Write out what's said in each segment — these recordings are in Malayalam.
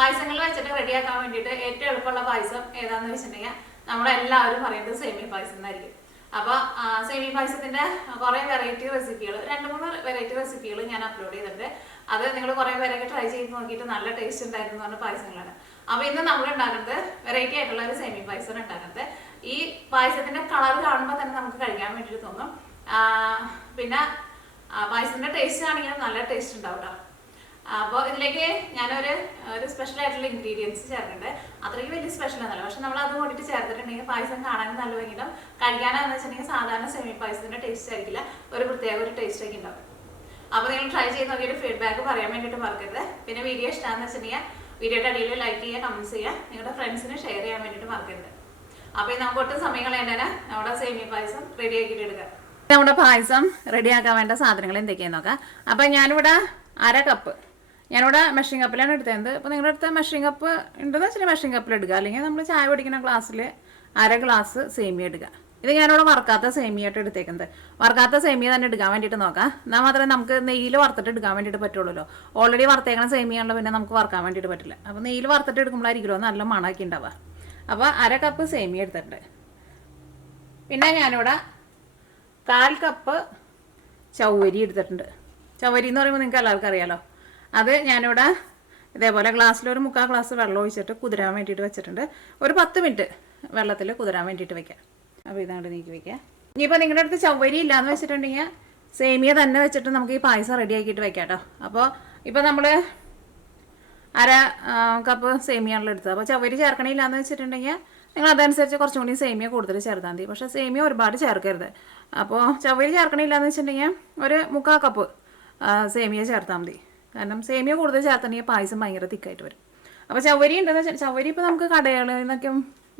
പായസങ്ങൾ വെച്ചിട്ട് റെഡിയാക്കാൻ വേണ്ടിയിട്ട് ഏറ്റവും എളുപ്പമുള്ള പായസം ഏതാണെന്ന് വെച്ചിട്ടുണ്ടെങ്കിൽ നമ്മളെല്ലാവരും പറയുന്നത് സേമിയ പായസം എന്നായിരിക്കും. അപ്പോൾ സേമിയ പായസത്തിന്റെ കുറേ വെറൈറ്റി റെസിപ്പികൾ 2-3 വെറൈറ്റി റെസിപ്പികൾ ഞാൻ അപ്ലോഡ് ചെയ്തിട്ടുണ്ട്. അത് നിങ്ങൾ കുറേ പേരൊക്കെ ട്രൈ ചെയ്ത് നോക്കിയിട്ട് നല്ല ടേസ്റ്റ് ഉണ്ടായിരുന്നു പറഞ്ഞ പായസങ്ങളാണ്. അപ്പോൾ ഇന്ന് നമ്മൾ ഉണ്ടാക്കുന്നത് വെറൈറ്റി ആയിട്ടുള്ള ഒരു സേമിയ പായസം ഉണ്ടാക്കുന്നത്. ഈ പായസത്തിന്റെ കളർ കാണുമ്പോൾ തന്നെ നമുക്ക് കഴിക്കാൻ വേണ്ടിയിട്ട് തോന്നും. പിന്നെ പായസത്തിന്റെ ടേസ്റ്റ് ആണെങ്കിലും നല്ല ടേസ്റ്റ് ഉണ്ടാവും കേട്ടോ. അപ്പോൾ ഇതിലേക്ക് ഞാനൊരു സ്പെഷ്യൽ ആയിട്ടുള്ള ഇൻഗ്രീഡിയൻസ് ചേർക്കുന്നുണ്ട്. അത്രയ്ക്ക് വലിയ സ്പെഷ്യൽ ഒന്നല്ല, പക്ഷെ നമ്മൾ അത് കൂടിയിട്ട് ചേർത്തിട്ടുണ്ടെങ്കിൽ പായസം കാണാനും നല്ല ഭംഗിയിട്ടും കഴിക്കാനാന്ന് വെച്ചിട്ടുണ്ടെങ്കിൽ സാധാരണ സെമി പായസത്തിന്റെ ടേസ്റ്റ് ആയിരിക്കില്ല, ഒരു പ്രത്യേക ഒരു ടേസ്റ്റ് ഒക്കെ ഉണ്ടാവും. അപ്പോൾ നിങ്ങൾ ട്രൈ ചെയ്ത് നോക്കിയിട്ട് ഫീഡ്ബാക്ക് പറയാൻ വേണ്ടിയിട്ട് മറക്കരുത്. പിന്നെ വീഡിയോ ഇഷ്ടമാണെന്ന് വെച്ചിട്ടുണ്ടെങ്കിൽ വീഡിയോയുടെ അടിയിൽ ലൈക്ക് ചെയ്യുക, കമൻറ്റ്സ് ചെയ്യുക, നിങ്ങളുടെ ഫ്രണ്ട്സിന് ഷെയർ ചെയ്യാൻ വേണ്ടിയിട്ട് മറക്കരുത്. അപ്പോൾ നമുക്ക് ഒട്ടും സമയം കളയേണ്ടതിന് നമ്മുടെ സേമിയ പായസം റെഡി ആക്കിയിട്ട് എടുക്കുക. നമ്മുടെ പായസം റെഡിയാക്കാൻ വേണ്ട സാധനങ്ങൾ എന്തൊക്കെയാണെന്ന് നോക്കാം. അപ്പം ഞാനിവിടെ 1/2 കപ്പ് ഞാനിവിടെ മെഷറിംഗ് കപ്പിലാണ് എടുത്തത്. അപ്പോൾ നിങ്ങളുടെ അടുത്ത് മെഷറിംഗ് കപ്പ് ഉണ്ടെന്ന് വെച്ചാൽ മെഷറിംഗ് കപ്പിൽ എടുക്കുക, അല്ലെങ്കിൽ നമ്മൾ ചായ കുടിക്കുന്ന ഗ്ലാസ്സിൽ 1/2 ഗ്ലാസ് സേമിയ എടുക്കുക. ഇത് ഞാനിവിടെ വറുക്കാത്ത സേമിയായിട്ട് എടുത്തേക്കുന്നത്. വറുക്കാത്ത സേമിയ തന്നെ എടുക്കാൻ വേണ്ടിയിട്ട് നോക്കാം. എന്നാൽ മാത്രമേ നമുക്ക് നെയ്യിൽ വറുത്തിട്ട് എടുക്കാൻ വേണ്ടിയിട്ട് പറ്റുള്ളൂ. ഓൾറെഡി വറുത്തേക്കണ സേമിയാണല്ലോ, പിന്നെ നമുക്ക് വറുക്കാൻ വേണ്ടിയിട്ട് പറ്റില്ല. അപ്പോൾ നെയ്യിൽ വറുത്തിട്ട് എടുക്കുമ്പോഴായിരിക്കുമല്ലോ നല്ല മണമൊക്കെ ഉണ്ടാവുക. അപ്പോൾ 1/2 കപ്പ് സേമിയ എടുത്തിട്ടുണ്ട്. പിന്നെ ഞാനിവിടെ 1/4 കപ്പ് ചവ്വരി എടുത്തിട്ടുണ്ട്. ചവ്വരി എന്ന് പറയുമ്പോൾ നിങ്ങൾക്ക് എല്ലാവർക്കും അറിയാലോ. അത് ഞാനിവിടെ ഇതേപോലെ ഗ്ലാസ്സിൽ ഒരു 1/4 ഗ്ലാസ് വെള്ളം ഒഴിച്ചിട്ട് കുതിരാൻ വേണ്ടിയിട്ട് വെച്ചിട്ടുണ്ട്. ഒരു 10 മിനിറ്റ് വെള്ളത്തിൽ കുതിരാൻ വേണ്ടിയിട്ട് വെക്കാം. അപ്പോൾ ഇതാണ്ട് നീക്കി വെക്കാം. ഇനിയിപ്പോൾ നിങ്ങളുടെ അടുത്ത് ചവ്വരി ഇല്ലയെന്ന് വെച്ചിട്ടുണ്ടെങ്കിൽ സേമിയ തന്നെ വെച്ചിട്ട് നമുക്ക് ഈ പായസം റെഡി ആക്കിയിട്ട് വെക്കാം കേട്ടോ. അപ്പോൾ ഇപ്പോൾ നമ്മൾ 1/2 കപ്പ് സേമിയാണല്ലോ എടുത്തത്. അപ്പോൾ ചവ്വരി ചേർക്കണില്ലാന്ന് വെച്ചിട്ടുണ്ടെങ്കിൽ നിങ്ങൾ അതനുസരിച്ച് കുറച്ചും കൂടി സേമിയ കൂടുതൽ ചേർത്താൽ മതി. പക്ഷേ സേമിയ ഒരുപാട് ചേർക്കരുത്. അപ്പോൾ ചവ്വരി ചേർക്കണില്ലാന്ന് വെച്ചിട്ടുണ്ടെങ്കിൽ ഒരു 1/4 കപ്പ് സേമിയ ചേർത്താൽ മതി. കാരണം സേമിയ കൂടുതൽ ചേർത്തിട്ടുണ്ടെങ്കിൽ പായസം ഭയങ്കര തിക്കായിട്ട് വരും. അപ്പോൾ ചവ്വരി ഉണ്ടെന്ന് വെച്ചാൽ ചവ്വരി ഇപ്പോൾ നമുക്ക് കടകളിൽ നിന്നൊക്കെ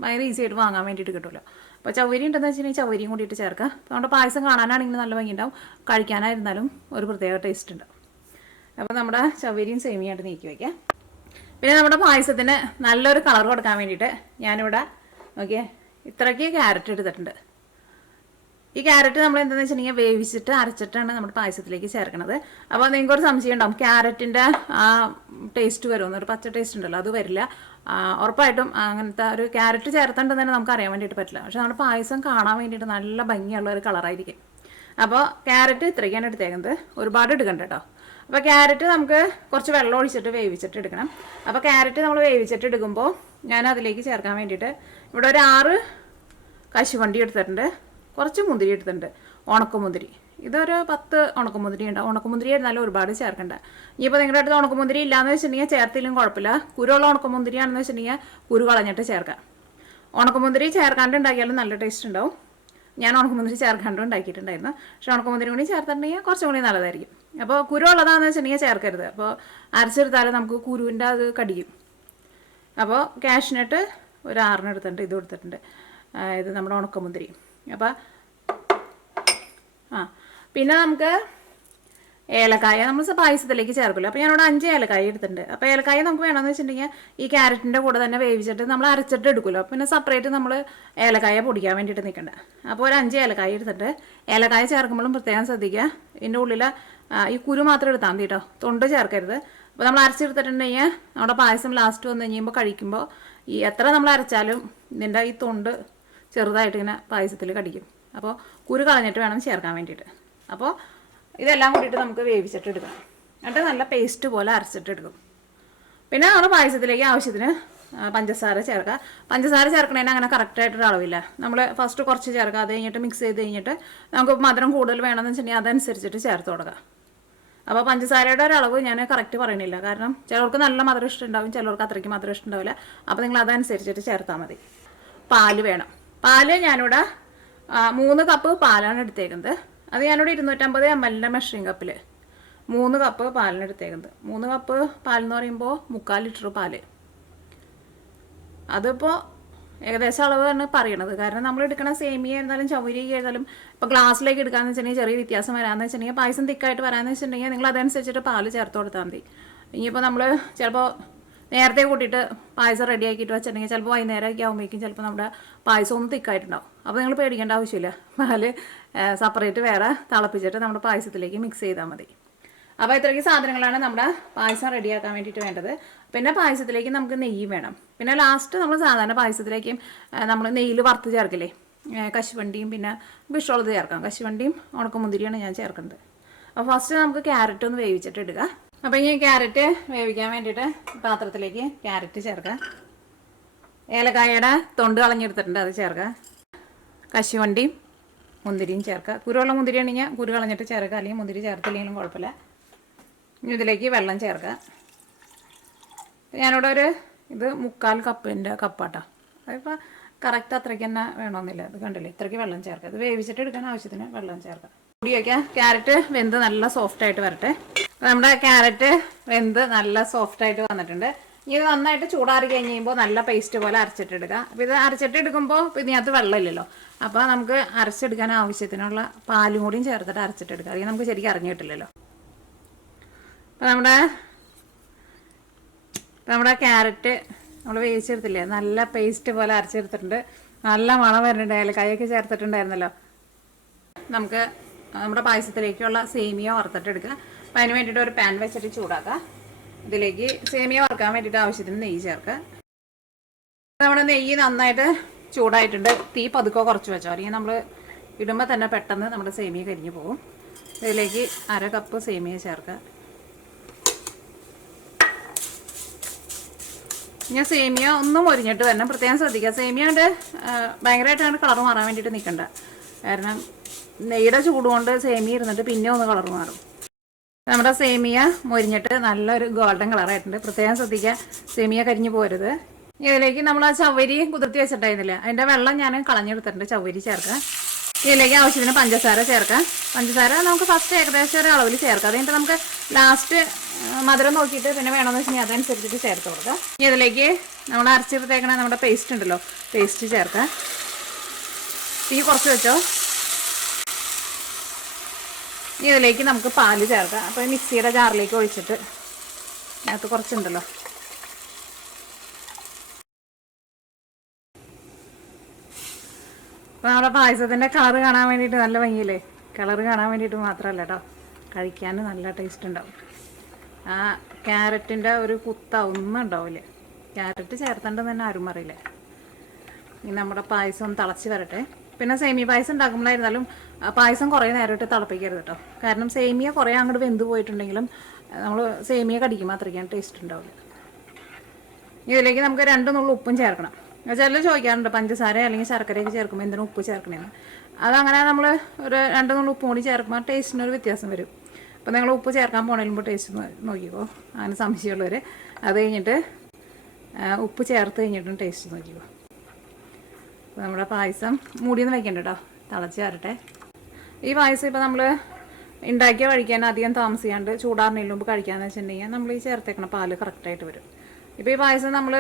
ഭയങ്കര ഈസി ആയിട്ട് വാങ്ങാൻ വേണ്ടിയിട്ട് കിട്ടുമല്ലോ. അപ്പോൾ ചവ്വരി ഉണ്ടെന്ന് വെച്ചിട്ടുണ്ടെങ്കിൽ ചവ്വരിയും കൂടിയിട്ട് ചേർക്കുക. അതുകൊണ്ട് പായസം കാണാനാണെങ്കിൽ നല്ല ഭംഗി ഉണ്ടാവും, കഴിക്കാനായിരുന്നാലും ഒരു പ്രത്യേക ടേസ്റ്റ് ഉണ്ടാവും. അപ്പോൾ നമ്മുടെ ചവ്വരിയും സേമിയായിട്ട് നീക്കി വയ്ക്കാം. പിന്നെ നമ്മുടെ പായസത്തിന് നല്ലൊരു കളർ കൊടുക്കാൻ വേണ്ടിയിട്ട് ഞാനിവിടെ നോക്കിയേ ഇത്രയ്ക്ക് ക്യാരറ്റ് എടുത്തിട്ടുണ്ട്. ഈ ക്യാരറ്റ് നമ്മൾ എന്താണെന്ന് വെച്ചിട്ടുണ്ടെങ്കിൽ വേവിച്ചിട്ട് അരച്ചിട്ടാണ് നമ്മുടെ പായസത്തിലേക്ക് ചേർക്കുന്നത്. അപ്പോൾ നിങ്ങൾക്കൊരു സംശയം ഉണ്ടാവും, ക്യാരറ്റിൻ്റെ ആ ടേസ്റ്റ് വരുമെന്ന്, ഒരു പച്ച ടേസ്റ്റ് ഉണ്ടല്ലോ, അത് വരില്ല. ഉറപ്പായിട്ടും അങ്ങനത്തെ ഒരു ക്യാരറ്റ് ചേർത്തുണ്ടെന്ന് തന്നെ നമുക്ക് അറിയാൻ വേണ്ടിയിട്ട് പറ്റില്ല. പക്ഷെ നമ്മുടെ പായസം കാണാൻ വേണ്ടിയിട്ട് നല്ല ഭംഗിയുള്ള ഒരു കളറായിരിക്കും. അപ്പോൾ ക്യാരറ്റ് ഇത്രയ്ക്കാണ് എടുത്തേക്കുന്നത്, ഒരുപാട് എടുക്കണ്ട കേട്ടോ. അപ്പോൾ ക്യാരറ്റ് നമുക്ക് കുറച്ച് വെള്ളം ഒഴിച്ചിട്ട് വേവിച്ചിട്ട് എടുക്കണം. അപ്പോൾ ക്യാരറ്റ് നമ്മൾ വേവിച്ചിട്ട് എടുക്കുമ്പോൾ ഞാൻ അതിലേക്ക് ചേർക്കാൻ വേണ്ടിയിട്ട് ഇവിടെ ഒരു 6 കശുവണ്ടി എടുത്തിട്ടുണ്ട്, കുറച്ച് മുന്തിരി എടുത്തിട്ടുണ്ട്, ഉണക്കമുന്തിരി. ഇതൊരു 10 ഉണക്കമുന്തിരി ഉണ്ടാവും. ഉണക്കമുന്തിരി ആയിരുന്നാലും ഒരുപാട് ചേർക്കണ്ട. ഇനിയിപ്പോൾ നിങ്ങളുടെ അടുത്ത് ഉണക്കമുന്തിരി ഇല്ലയെന്ന് വെച്ചിട്ടുണ്ടെങ്കിൽ ചേർത്തില്ലെങ്കിൽ കുഴപ്പമില്ല. കുരുള്ള ഉണക്കമുന്തിരി ആണെന്ന് വെച്ചിട്ടുണ്ടെങ്കിൽ കുരു കളഞ്ഞിട്ട് ചേർക്കാം. ഉണക്കമുന്തിരി ചേർക്കാണ്ട് ഉണ്ടാക്കിയാലും നല്ല ടേസ്റ്റ് ഉണ്ടാവും. ഞാൻ ഉണക്കമുന്തിരി ചേർക്കാണ്ട് ഉണ്ടാക്കിയിട്ടുണ്ടായിരുന്നു. പക്ഷേ ഉണക്കമുന്തിരി കൂടി ചേർത്തിട്ടുണ്ടെങ്കിൽ കുറച്ചും കൂടി നല്ലതായിരിക്കും. അപ്പോൾ കുരു ഉള്ളതാണെന്ന് വെച്ചിട്ടുണ്ടെങ്കിൽ ചേർക്കരുത്. അപ്പോൾ അരച്ചെടുത്താലും നമുക്ക് കുരുവിൻ്റെ അത് കടിക്കും. അപ്പോൾ കാഷ്നട്ട് ഒരു 6 എടുത്തിട്ടുണ്ട്, ഇത് എടുത്തിട്ടുണ്ട്. ഇത് നമ്മുടെ ഉണക്കമുന്തിരി. അപ്പോൾ പിന്നെ നമുക്ക് ഏലക്കായ നമ്മൾ പായസത്തിലേക്ക് ചേർക്കില്ല. അപ്പോൾ ഞാനിവിടെ 5 ഏലക്കായ എടുത്തിട്ടുണ്ട്. അപ്പോൾ ഏലക്കായ നമുക്ക് വേണമെന്ന് വെച്ചിട്ടുണ്ടെങ്കിൽ ഈ ക്യാരറ്റിൻ്റെ കൂടെ തന്നെ വേവിച്ചിട്ട് നമ്മൾ അരച്ചിട്ട് എടുക്കുമല്ലോ, പിന്നെ സെപ്പറേറ്റ് നമ്മൾ ഏലക്കായ പൊടിക്കാൻ വേണ്ടിയിട്ട് നിൽക്കണ്ട. അപ്പോൾ ഒരു 5 ഏലക്കായ എടുത്തിട്ട് ഏലക്കായ ചേർക്കുമ്പോഴും പ്രത്യേകം ശ്രദ്ധിക്കുക, ഇതിൻ്റെ ഉള്ളിൽ ഈ കുരു മാത്രം എടുത്താൽ മതി കേട്ടോ, തൊണ്ട് ചേർക്കരുത്. അപ്പോൾ നമ്മൾ അരച്ചെടുത്തിട്ടുണ്ടെങ്കിൽ നമ്മുടെ പായസം ലാസ്റ്റ് വന്നു കഴിയുമ്പോൾ കഴിക്കുമ്പോൾ ഈ എത്ര നമ്മൾ അരച്ചാലും ഇതിൻ്റെ ഈ തൊണ്ട് ചെറുതായിട്ട് ഇങ്ങനെ പായസത്തിൽ കടിക്കും. അപ്പോൾ കുരു കളഞ്ഞിട്ട് വേണം ചേർക്കാൻ വേണ്ടിയിട്ട്. അപ്പോൾ ഇതെല്ലാം കൂടിയിട്ട് നമുക്ക് വേവിച്ചിട്ട് എടുക്കണം. എന്നിട്ട് നല്ല പേസ്റ്റ് പോലെ അരച്ചിട്ട് എടുക്കും. പിന്നെ നമ്മൾ പായസത്തിലേക്ക് ആവശ്യത്തിന് പഞ്ചസാര ചേർക്കുക. പഞ്ചസാര ചേർക്കണതിന് അങ്ങനെ കറക്റ്റായിട്ടൊരു അളവില്ല. നമ്മൾ ഫസ്റ്റ് കുറച്ച് ചേർക്കുക, അത് കഴിഞ്ഞിട്ട് മിക്സ് ചെയ്ത് കഴിഞ്ഞിട്ട് നമുക്ക് മധുരം കൂടുതൽ വേണമെന്ന് വെച്ചിട്ടുണ്ടെങ്കിൽ അതനുസരിച്ചിട്ട് ചേർത്ത് കൊടുക്കുക. അപ്പോൾ പഞ്ചസാരയുടെ ഒരു അളവ് ഞാൻ കറക്റ്റ് പറയണില്ല, കാരണം ചിലർക്ക് നല്ല മധുരം ഇഷ്ടമുണ്ടാവും, ചിലർക്ക് അത്രയ്ക്ക് മധുരം ഇഷ്ടമുണ്ടാവില്ല. അപ്പോൾ നിങ്ങൾ അതനുസരിച്ചിട്ട് ചേർത്താൽ മതി. പാല് വേണം. പാല് ഞാനിവിടെ 3 കപ്പ് പാലാണ് എടുത്തേക്കുന്നത്. അത് ഞാനിവിടെ 250 ml മെഷറിംഗ് കപ്പിൽ 3 കപ്പ് പാലിന് എടുത്തേക്കുന്നത്. 3 കപ്പ് പാലെന്ന് പറയുമ്പോൾ 3/4 ലിറ്റർ പാല്. അതിപ്പോൾ ഏകദേശം അളവാണ് പറയണത്, കാരണം നമ്മൾ എടുക്കണ സേമിയ ആയിരുന്നാലും ചവരി ആയിരുന്നാലും ഇപ്പോൾ ഗ്ലാസ്സിലേക്ക് എടുക്കാമെന്ന് വെച്ചിട്ടുണ്ടെങ്കിൽ ചെറിയ വ്യത്യാസം വരാമെന്ന് വെച്ചിട്ടുണ്ടെങ്കിൽ പായസം തിക്കായിട്ട് വരാമെന്ന് വെച്ചിട്ടുണ്ടെങ്കിൽ നിങ്ങൾ അതനുസരിച്ചിട്ട് പാല് ചേർത്ത് കൊടുത്താൽ മതി. ഇനിയിപ്പോൾ നമ്മൾ ചിലപ്പോൾ നേരത്തെ കൂട്ടിയിട്ട് പായസം റെഡി ആക്കിയിട്ട് വെച്ചിട്ടുണ്ടെങ്കിൽ ചിലപ്പോൾ വൈകുന്നേരമൊക്കെ ആകുമ്പോഴേക്കും ചിലപ്പോൾ നമ്മുടെ പായസം ഒന്ന് തിക്കായിട്ടുണ്ടാവും. അപ്പോൾ നിങ്ങൾ പേടിക്കേണ്ട ആവശ്യമില്ല, പാല് സെപ്പറേറ്റ് വേറെ തിളപ്പിച്ചിട്ട് നമ്മുടെ പായസത്തിലേക്ക് മിക്സ് ചെയ്താൽ മതി. അപ്പോൾ ഇത്രയ്ക്ക് സാധനങ്ങളാണ് നമ്മുടെ പായസം റെഡിയാക്കാൻ വേണ്ടിയിട്ട് വേണ്ടത്. പിന്നെ പായസത്തിലേക്ക് നമുക്ക് നെയ്യ് വേണം. പിന്നെ ലാസ്റ്റ് നമ്മൾ സാധാരണ പായസത്തിലേക്കും നമ്മൾ നെയ്യിൽ വറുത്ത് ചേർക്കില്ലേ, കശുവണ്ടിയും പിന്നെ വിഷമുള്ളത് ചേർക്കാം. കശുവണ്ടിയും ഉണക്കമുന്തിരിയാണ് ഞാൻ ചേർക്കുന്നത്. അപ്പോൾ ഫസ്റ്റ് നമുക്ക് ക്യാരറ്റ് ഒന്ന് വേവിച്ചിട്ട് ഇടുക. അപ്പോൾ ഈ ക്യാരറ്റ് വേവിക്കാൻ വേണ്ടിയിട്ട് പാത്രത്തിലേക്ക് ക്യാരറ്റ് ചേർക്കുക. ഏലക്കായയുടെ തൊണ്ട് കളഞ്ഞെടുത്തിട്ടുണ്ട്, അത് ചേർക്കുക. കശുവണ്ടിയും മുന്തിരിയും ചേർക്കുക. കുരുവുള്ള മുന്തിരിയാണെങ്കിൽ കുരു കളഞ്ഞിട്ട് ചേർക്കുക, അല്ലെങ്കിൽ മുന്തിരി ചേർത്തില്ലെങ്കിലും കുഴപ്പമില്ല. ഇനി ഇതിലേക്ക് വെള്ളം ചേർക്കുക. ഞാനിവിടെ ഇത് 3/4 കപ്പിൻ്റെ കപ്പാട്ടോ. അതിപ്പോൾ കറക്റ്റ് അത്രയ്ക്ക് തന്നെ വേണമെന്നില്ല. ഇത് കണ്ടില്ലേ, ഇത്രയ്ക്ക് വെള്ളം ചേർക്കുക. ഇത് വേവിച്ചിട്ട് എടുക്കാൻ ആവശ്യത്തിന് വെള്ളം ചേർക്കുക. കൂടി വയ്ക്കുക. ക്യാരറ്റ് വെന്ത് നല്ല സോഫ്റ്റായിട്ട് വരട്ടെ. നമ്മുടെ ക്യാരറ്റ് വെന്ത് നല്ല സോഫ്റ്റായിട്ട് വന്നിട്ടുണ്ട്. ഇത് നന്നായിട്ട് ചൂടാറി കഴിഞ്ഞ് കഴിയുമ്പോൾ നല്ല പേസ്റ്റ് പോലെ അരച്ചിട്ടെടുക്കുക. അപ്പോൾ ഇത് അരച്ചിട്ടെടുക്കുമ്പോൾ ഇതിനകത്ത് വെള്ളമില്ലല്ലോ, അപ്പോൾ നമുക്ക് അരച്ചെടുക്കാൻ ആവശ്യത്തിനുള്ള പാലും കൂടിയും ചേർത്തിട്ട് അരച്ചിട്ടെടുക്കുക. അല്ലെങ്കിൽ നമുക്ക് ശരിക്കും അറിഞ്ഞു കിട്ടില്ലല്ലോ. അപ്പോൾ നമ്മുടെ ക്യാരറ്റ് നമ്മൾ വേവിച്ചെടുത്തില്ലേ, നല്ല പേസ്റ്റ് പോലെ അരച്ചെടുത്തിട്ടുണ്ട്. നല്ല മണം വരുന്നുണ്ട്. ഏലക്കായൊക്കെ ചേർത്തിട്ടുണ്ടായിരുന്നല്ലോ. നമുക്ക് നമ്മുടെ പായസത്തിലേക്കുള്ള സേമിയ വറുത്തിട്ടെടുക്കുക. അപ്പോൾ അതിന് വേണ്ടിയിട്ട് ഒരു പാൻ വെച്ചിട്ട് ചൂടാക്കുക. ഇതിലേക്ക് സേമിയ വറുക്കാൻ വേണ്ടിയിട്ട് ആവശ്യത്തിന് നെയ്യ് ചേർക്കുക. നമ്മുടെ നെയ്യ് നന്നായിട്ട് ചൂടായിട്ടുണ്ട്. തീ പതുക്കെ കുറച്ച് വെച്ചോ, അല്ലെങ്കിൽ നമ്മൾ ഇടുമ്പോൾ തന്നെ പെട്ടെന്ന് നമ്മുടെ സേമിയ കരിഞ്ഞു പോകും. ഇതിലേക്ക് 1/2 കപ്പ് സേമിയ ചേർക്കുക. ഞാൻ സേമിയ ഒന്നും മൊരിഞ്ഞിട്ട് വരണം, പ്രത്യേകം ശ്രദ്ധിക്കുക. സേമിയ കൊണ്ട് ഭയങ്കരമായിട്ടാണ് കളർ മാറാൻ വേണ്ടിയിട്ട് നിൽക്കണ്ട. കാരണം നെയ്യുടെ ചൂടുകൊണ്ട് സേമിയ ഇരുന്നിട്ട് പിന്നെ ഒന്ന് കളർ മാറും. നമ്മുടെ സേമിയ മൊരിഞ്ഞിട്ട് നല്ലൊരു ഗോൾഡൻ കളറായിട്ടുണ്ട്. പ്രത്യേകം ശ്രദ്ധിക്കുക, സേമിയ കരിഞ്ഞു പോരുത്. ഇതിലേക്ക് നമ്മൾ ആ ചവ്വരി കുതിർത്തി വെച്ചിട്ടായിരുന്നില്ല, അതിൻ്റെ വെള്ളം ഞാൻ കളഞ്ഞെടുത്തിട്ടുണ്ട്. ചവ്വരി ചേർക്കുക. ഇതിലേക്ക് ആവശ്യത്തിന് പഞ്ചസാര ചേർക്കാം. പഞ്ചസാര നമുക്ക് ഫസ്റ്റ് ഏകദേശം ഒരു അളവിൽ ചേർക്കാം. അതുകഴിഞ്ഞിട്ട് നമുക്ക് ലാസ്റ്റ് മധുരം നോക്കിയിട്ട് പിന്നെ വേണമെന്ന് വെച്ച് കഴിഞ്ഞാൽ അതനുസരിച്ചിട്ട് ചേർത്ത് കൊടുക്കാം. ഇതിലേക്ക് നമ്മൾ അരച്ചെടുത്തേക്കണ നമ്മുടെ പേസ്റ്റ് ഉണ്ടല്ലോ, പേസ്റ്റ് ചേർക്കാം. തീ കുറച്ച് വെച്ചോ. ഇതിലേക്ക് നമുക്ക് പാല് ചേർക്കാം. അപ്പോൾ മിക്സിയുടെ ജാറിലേക്ക് ഒഴിച്ചിട്ട് അതിനകത്ത് കുറച്ചുണ്ടല്ലോ. അപ്പോൾ നമ്മുടെ പായസത്തിൻ്റെ കളറ് കാണാൻ വേണ്ടിയിട്ട് നല്ല ഭംഗിയില്ലേ. കളറ് കാണാൻ വേണ്ടിയിട്ട് മാത്രമല്ല കേട്ടോ, കഴിക്കാൻ നല്ല ടേസ്റ്റ് ഉണ്ടാവും. ആ ക്യാരറ്റിൻ്റെ ഒരു കുത്ത ഒന്നും ഉണ്ടാവില്ല. ക്യാരറ്റ് ചേർത്തേണ്ടത് തന്നെ ആരും അറിയില്ല. ഇനി നമ്മുടെ പായസം ഒന്ന് തിളച്ച് വരട്ടെ. പിന്നെ സേമിയ പായസം ഉണ്ടാക്കുമ്പോഴായിരുന്നാലും പായസം കുറേ നേരമായിട്ട് തിളപ്പിക്കരുത് കേട്ടോ. കാരണം സേമിയ കുറേ അങ്ങോട്ട് വെന്ത് പോയിട്ടുണ്ടെങ്കിലും നമ്മൾ സേമിയ കടിക്കുമ്പോൾ അത്രയ്ക്കാൻ ടേസ്റ്റ് ഉണ്ടാവില്ല. ഇതിലേക്ക് നമുക്ക് 2 നുള്ളി ഉപ്പും ചേർക്കണം. ചിലർ ചോദിക്കാറുണ്ട് പഞ്ചസാര അല്ലെങ്കിൽ ശർക്കരയൊക്കെ ചേർക്കുമ്പോൾ എന്തിനും ഉപ്പ് ചേർക്കണേന്ന്. അതങ്ങനെ നമ്മൾ ഒരു 2 നുള്ളി ഉപ്പും കൂടി ചേർക്കുമ്പോൾ ടേസ്റ്റിനൊരു വ്യത്യാസം വരും. അപ്പോൾ നിങ്ങൾ ഉപ്പ് ചേർക്കാൻ പോണേലുമ്പോൾ ടേസ്റ്റ് നോക്കിക്കോ. അങ്ങനെ സംശയമുള്ളവർ അത് കഴിഞ്ഞിട്ട് ഉപ്പ് ചേർത്ത് കഴിഞ്ഞിട്ടും ടേസ്റ്റ് നോക്കിക്കോ. അപ്പോൾ നമ്മുടെ പായസം മൂടിയൊന്നും വയ്ക്കണ്ട കേട്ടോ, തിളച്ച് വരട്ടെ. ഈ പായസം ഇപ്പോൾ നമ്മൾ ഉണ്ടാക്കിയ കഴിക്കാൻ അധികം താമസിക്കാണ്ട് ചൂടാറിനതിന് മുമ്പ് കഴിക്കാമെന്ന് വെച്ചിട്ടുണ്ടെങ്കിൽ നമ്മൾ ഈ ചേർത്തേക്കണ പാല് കറക്റ്റായിട്ട് വരും. ഇപ്പോൾ ഈ പായസം നമ്മൾ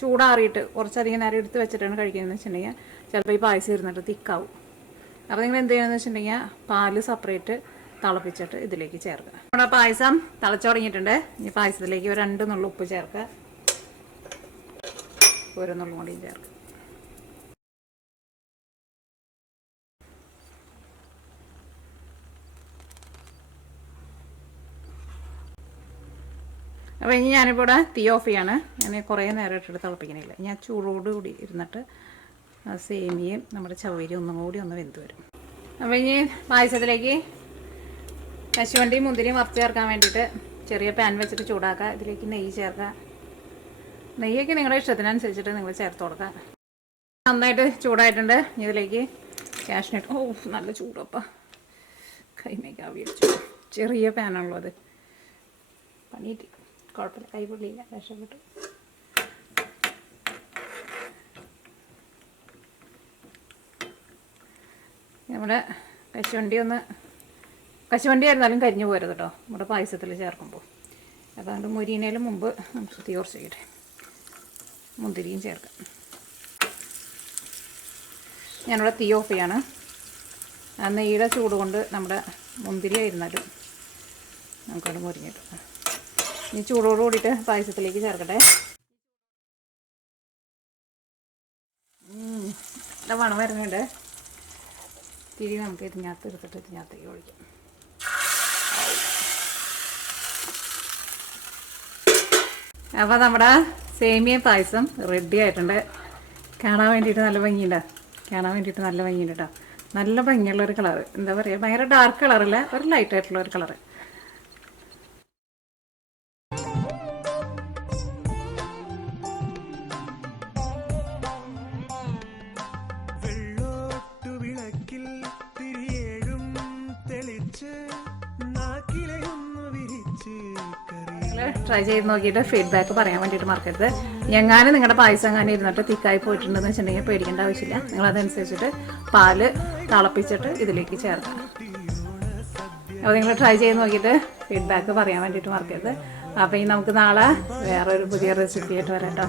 ചൂടാറിയിട്ട് കുറച്ചധികം നേരം എടുത്ത് വെച്ചിട്ടാണ് കഴിക്കുന്നതെന്ന് വെച്ചിട്ടുണ്ടെങ്കിൽ ചിലപ്പോൾ ഈ പായസം ഇരുന്നിട്ട് തിക്കാവും. അപ്പോൾ നിങ്ങൾ എന്ത് ചെയ്യണമെന്ന് വെച്ചിട്ടുണ്ടെങ്കിൽ പാല് സെപ്പറേറ്റ് തിളപ്പിച്ചിട്ട് ഇതിലേക്ക് ചേർക്കുക. നമ്മുടെ പായസം തിളച്ച് തുടങ്ങിയിട്ടുണ്ട്. ഈ പായസത്തിലേക്ക് ഒരു 2 നുള്ളി ഉപ്പ് ചേർക്കുക, 1 നുള്ളി കൂടിയും ചേർക്കുക. അപ്പോൾ ഇനി ഞാനിപ്പോൾ ഇവിടെ തീ ഓഫ് ചെയ്യാണ്. ഞാൻ കുറേ നേരം ഇട്ടിട്ട് തിളപ്പിക്കണില്ല. ഞാൻ ചൂടോട് കൂടി ഇരുന്നിട്ട് സേമിയയും നമ്മുടെ ചവ്വരിയും ഒന്നും കൂടി ഒന്ന് വെന്ത് വരും. അപ്പോൾ ഇനി പായസത്തിലേക്ക് കശുവണ്ടിയും മുന്തിരിയും വറുത്ത് ചേർക്കാൻ വേണ്ടിയിട്ട് ചെറിയ പാൻ വെച്ചിട്ട് ചൂടാക്കുക. ഇതിലേക്ക് നെയ്യ് ചേർക്കുക. നെയ്യൊക്കെ നിങ്ങളുടെ ഇഷ്ടത്തിനനുസരിച്ചിട്ട് നിങ്ങൾ ചേർത്ത് കൊടുക്കുക. നന്നായിട്ട് ചൂടായിട്ടുണ്ട്. ഇതിലേക്ക് കാഷ്നട്ട്. ഓ നല്ല ചൂടപ്പം, കൈമേക്കാ വീടിച്ചു. ചെറിയ പാനാണല്ലോ അത്, പണിയിട്ട് കുഴപ്പമില്ല, കൈ പൊള്ളിയില്ല, രക്ഷപ്പെട്ടു. നമ്മുടെ കശുവണ്ടി ആയിരുന്നാലും കരിഞ്ഞു പോരുത് കേട്ടോ നമ്മുടെ പായസത്തിൽ ചേർക്കുമ്പോൾ. അതുകൊണ്ട് മുരിനേലും മുമ്പ് നമുക്ക് തീ കുറച്ച് ചെയ്യട്ടെ. മുന്തിരിയും ചേർക്കാം. ഞാനിവിടെ തീ ഓഫ് ചെയ്യാണ്. ആ നെയ്യുടെ ചൂട് കൊണ്ട് നമ്മുടെ മുന്തിരി ആയിരുന്നാലും നമുക്കത് മുരിഞ്ഞിട്ട് ഇനി ചൂടോട് കൂടിയിട്ട് പായസത്തിലേക്ക് ചേർക്കട്ടെ. നല്ല മണം വരുന്നുണ്ട്. തിരി നമുക്ക് ഇതിനകത്ത് എടുത്തിട്ട് ഇതിനകത്തേക്ക് ഒഴിക്കാം. അപ്പോൾ നമ്മുടെ സേമിയ പായസം റെഡി ആയിട്ടുണ്ട്. കാണാൻ വേണ്ടിയിട്ട് നല്ല ഭംഗിയുണ്ട്. കേട്ടോ. നല്ല ഭംഗിയുള്ളൊരു കളറ്. എന്താ പറയുക, ഭയങ്കര ഡാർക്ക് കളറല്ല, ഒരു ലൈറ്റ് ആയിട്ടുള്ള ഒരു കളറ്. ട്രൈ ചെയ്ത് നോക്കിയിട്ട് ഫീഡ്ബാക്ക് പറയാൻ വേണ്ടിയിട്ട് മറക്കരുത്. എങ്ങാനും നിങ്ങളുടെ പായസം എങ്ങാനും ഇരുന്നിട്ട് തിക്കായി പോയിട്ടുണ്ടെന്ന് വെച്ചിട്ടുണ്ടെങ്കിൽ പേടിക്കേണ്ട ആവശ്യമില്ല. നിങ്ങളതനുസരിച്ചിട്ട് പാല് തിളപ്പിച്ചിട്ട് ഇതിലേക്ക് ചേർക്കാം. അപ്പോൾ നിങ്ങൾ ട്രൈ ചെയ്ത് നോക്കിയിട്ട് ഫീഡ്ബാക്ക് പറയാൻ വേണ്ടിയിട്ട് മറക്കരുത്. അപ്പോൾ നമുക്ക് നാളെ വേറൊരു പുതിയ റെസിപ്പി ആയിട്ട് വരാം കേട്ടോ.